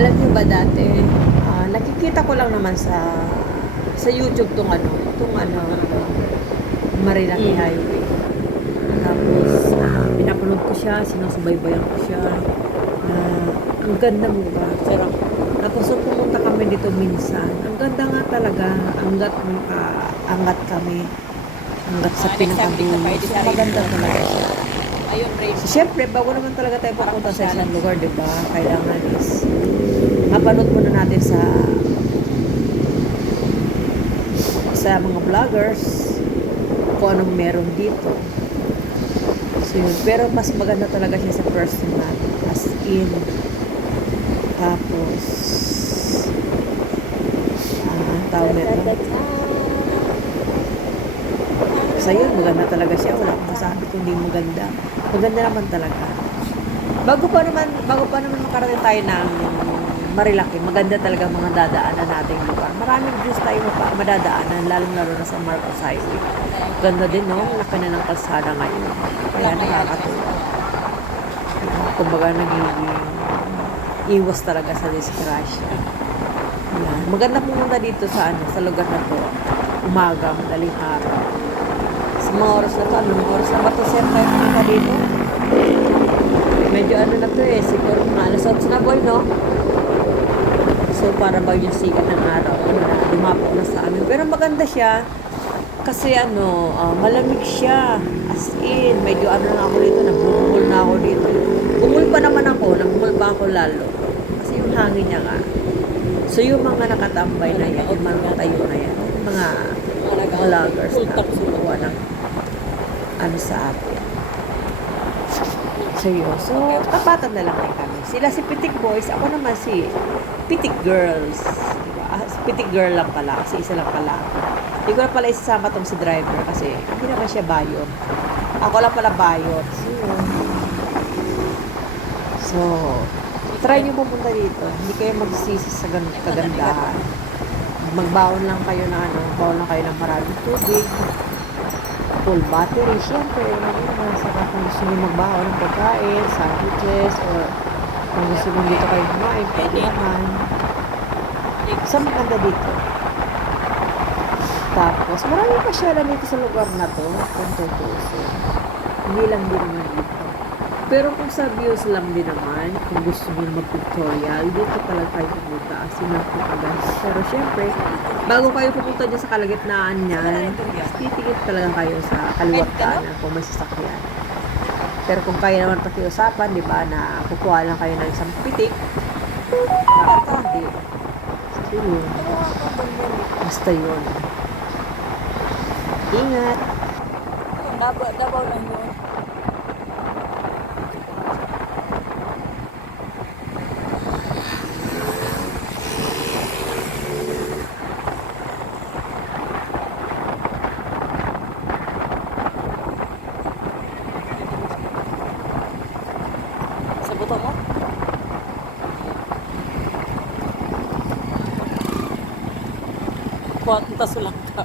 Alam niyo ba dati, nakikita ko lang naman sa YouTube tong Marilaki Highway. Tapos, pinapanood ko siya, sinusubaybayan ko siya. Ang ganda mo ba? Pero, tapos nung pumunta kami dito minsan, ang ganda nga talaga, angat kami, hanggat sa pinakadulo. So, maganda talaga siya. Ayun, Ray. So, syempre, bago naman talaga tayo pupunta sa isang lugar, di ba? Kailangan is, mapanood muna natin sa mga vloggers kung anong meron dito. So, yun. Pero mas maganda talaga siya sa personal. As in, tapos, tawag nito. Sa yun, maganda talaga siya. Wala akong masabi kung hindi maganda. Maganda naman talaga. Bago pa naman makarating tayo ng Marilaki, maganda talaga mga dadaanan nating lugar. Maraming views tayo madadaanan, lalong-lalo na sa Marcos Highway. Ganda din, no? Laki na ng kalsada ngayon. Kaya nakakatuwa. Kumbaga, nagiging iwas talaga sa disgrasya. Yan. Maganda pumunta dito sa lugar na to. Umaga, madaling araw. Sa mga oras na to, anong oras na ba to? Set tayo pumunta dito. Medyo na to siguro mga alas 8 na boy, no? So, para ba yung sikat ng araw na lumapo na sa amin. Pero maganda siya kasi malamig siya. As in, medyo na ako dito, nagbubungol na ako dito. Bumul pa naman ako, nagbumul pa ako lalo. Kasi yung hangin niya nga. So, yung mga nakatambay na yan, yung mga tayo na yan, yung mga vloggers na kumukuha ng sa atin. So, yun. So, tapatan na lang kami. Sila si Pitik Boys, ako naman si Pitik Girls. Diba? Si Pitik Girl lang pala, kasi isa lang pala ako. Hindi ko na pala isasama tong si driver kasi hindi naman siya bayot. Ako lang pala bayot. So, try nyo pumunta dito. Hindi kayo magsisisi sa kagandahan. Magbaon lang kayo baon lang kayo ng maraming tubig. Full battery. Siyempre, masarap kung gusto nyo magbaon ng pagkain, sandwiches, or kung gusto nyo dito kayo kumain, pwede naman. So, maganda dito. Tapos, marami pa siya dito sa lugar na to. Kung tutusin. Hindi lang din naman dito. Pero kung sa views lang din naman, kung gusto nyo mag-tutorial, dito pala kayo pumunta. As in, napakaganda. Pero syempre, bago kayo pumunta dyan sa kalagitnaan niyan, titigit talaga kayo sa kaliwat kanan kung may sasakyan. Pero kung kaya naman pakiusapan, di ba, na kukuha lang kayo ng isang pitik, hindi. So, yun. Basta yun. Ingat. Dabaw lang yun. Sa buto mo? Kuwantas lang ka.